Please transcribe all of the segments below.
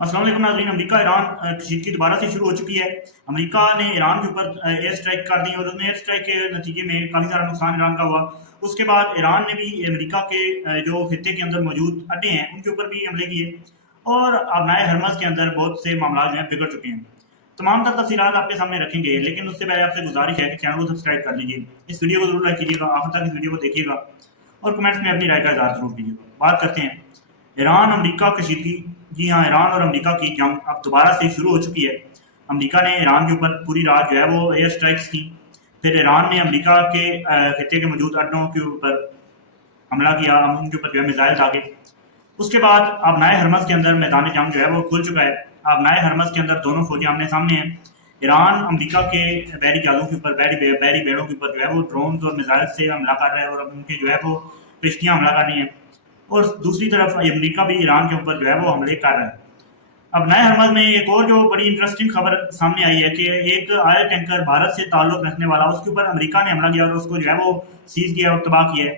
अस्सलाम वालेकुम नाज़रीन। अमेरिका ईरान कशीदगी दोबारा से शुरू हो चुकी है। अमेरिका ने ईरान के ऊपर एयर स्ट्राइक कर दी और उन एयर स्ट्राइक के नतीजे में काफ़ी सारा नुकसान ईरान का हुआ। उसके बाद ईरान ने भी अमेरिका के जो खित्ते के अंदर मौजूद अड्डे हैं उनके ऊपर भी हमले किए और अबनाए हरमज़ के अंदर बहुत से मामला जो हैं बिगड़ चुके हैं। तमाम तर तफसीलात आपके सामने रखेंगे, लेकिन उससे पहले आपसे गुजारिश है कि चैनल को सब्सक्राइब कर लीजिए, इस वीडियो को जरूर लाइक कीजिएगा, आखिर तक इस वीडियो को देखिएगा और कमेंट्स में अपनी राय का इजहार जरूर कीजिएगा। बात करते हैं ईरान अमेरिका कशीदगी। जी हाँ, ईरान और अमेरिका की जंग अब दोबारा से शुरू हो चुकी है। अमेरिका ने ईरान के ऊपर पूरी रात जो है वो एयर स्ट्राइक्स की। फिर ईरान ने अमेरिका के खित्ते के मौजूद अड्डों के ऊपर हमला किया, उनके ऊपर जो है मिसाइल दागे। उसके बाद अबनाए हरमज़ के अंदर मैदान जंग जो है वो खुल चुका है। अबनाए हरमज़ के अंदर दोनों फौजें आमने सामने हैं। ईरान अमेरिका के बहरी जहाज़ों के ऊपर, बहरी बेड़ों के ऊपर जो है वो ड्रोन और मिसाइल से हमला कर रहा है और उनके जो है वो कश्तियाँ हमला कर रही हैं और दूसरी तरफ अमेरिका भी ईरान के ऊपर जो है वो हमले कर रहा है। अब नए हरमज़ में एक और जो बड़ी इंटरेस्टिंग खबर सामने आई है कि एक ऑयल टैंकर भारत से ताल्लुक रखने वाला, उसके ऊपर अमेरिका ने हमला किया और उसको जो है वो सीज किया और तबाह किया है।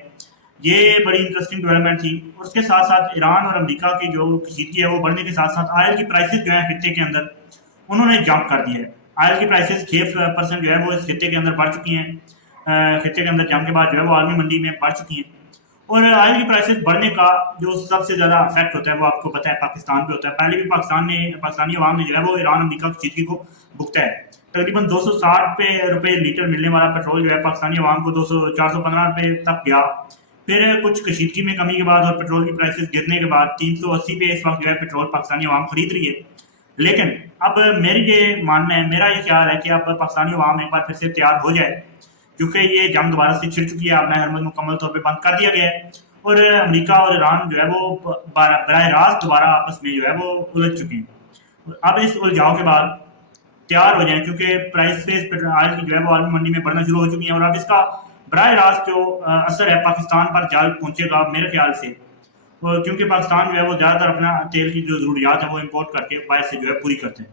ये बड़ी इंटरेस्टिंग डेवलपमेंट थी। और उसके साथ साथ ईरान और अमेरिका की जो कशीदगी है वो बढ़ने के साथ साथ ऑयल की प्राइसेस जो है खित्ते के अंदर उन्होंने जंप कर दी है। ऑयल की प्राइसेस 6% जो है वो इस खित्ते के अंदर बढ़ चुकी हैं। खित्ते के अंदर जंग के बाद जो है वो आलमी मंडी में बढ़ चुकी हैं। और ऑयल की प्राइसेस बढ़ने का जो सबसे ज़्यादा इफेक्ट होता है वो आपको पता है पाकिस्तान पे होता है। पहले भी पाकिस्तानी अवाम ने जो है वो ईरान अमेरिका की कशीदगी को भुगता है। तकरीबन 260 रुपये लीटर मिलने वाला पेट्रोल जो है पाकिस्तानी अवाम को 415 रुपये तक गया। फिर कुछ कशीदगी में कमी के बाद और पेट्रोल की प्राइसेस गिरने के बाद 380 पे इस वक्त जो है पेट्रोल पाकिस्तानी अवाम खरीद रही है। लेकिन अब मेरा ये ख्याल है कि अब पाकिस्तानी अवाम एक बार फिर से तैयार हो जाए, क्योंकि ये जंग दोबारा से छिड़ चुकी है। अपना हरमज़ मुकम्मल तौर पे बंद कर दिया गया है और अमेरिका और ईरान जो है वो बराह रास्त दोबारा आपस में जो है वो उलझ चुके हैं। अब इस उलझाव के बाद तैयार हो जाए, क्योंकि प्राइसेस ऑयल की जो है वो आलमी मंडी में बढ़ना शुरू हो चुकी हैं और अब इसका बराह रास्त जो असर है पाकिस्तान पर जल्द पहुंचेगा मेरे ख्याल से। क्योंकि पाकिस्तान जो है वो ज़्यादातर अपना तेल की जो ज़रूरियात है वो इम्पोर्ट करके बाहर से जो है पूरी करते हैं।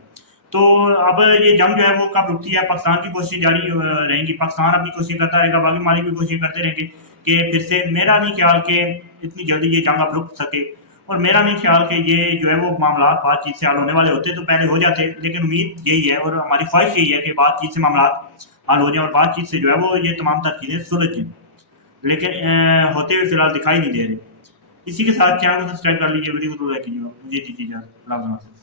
तो अब ये जंग जो है वो कब रुकती है, पाकिस्तान की कोशिशें जारी रहेंगी, पाकिस्तान अपनी कोशिशें करता रहेगा, बाकी मालिक भी कोशिशें करते रहेंगे कि फिर से। मेरा नहीं ख्याल कि इतनी जल्दी ये जंग अब रुक सके और मेरा नहीं ख्याल कि ये जो है वो मामला बातचीत से हल होने वाले होते तो पहले हो जाते। लेकिन उम्मीद यही है और हमारी ख्वाहिश यही है कि बातचीत से मामला हल हो जाए और बातचीत से जो है वो ये तमाम तर चीज़ें सुलझ जाएँ, लेकिन होते हुए फिलहाल दिखाई नहीं दे रहे। इसी के साथ चैनल को सब्सक्राइब कर लीजिए, वीडियो को लाइक कीजिएगा। मुझे दीजिए इजाज़त।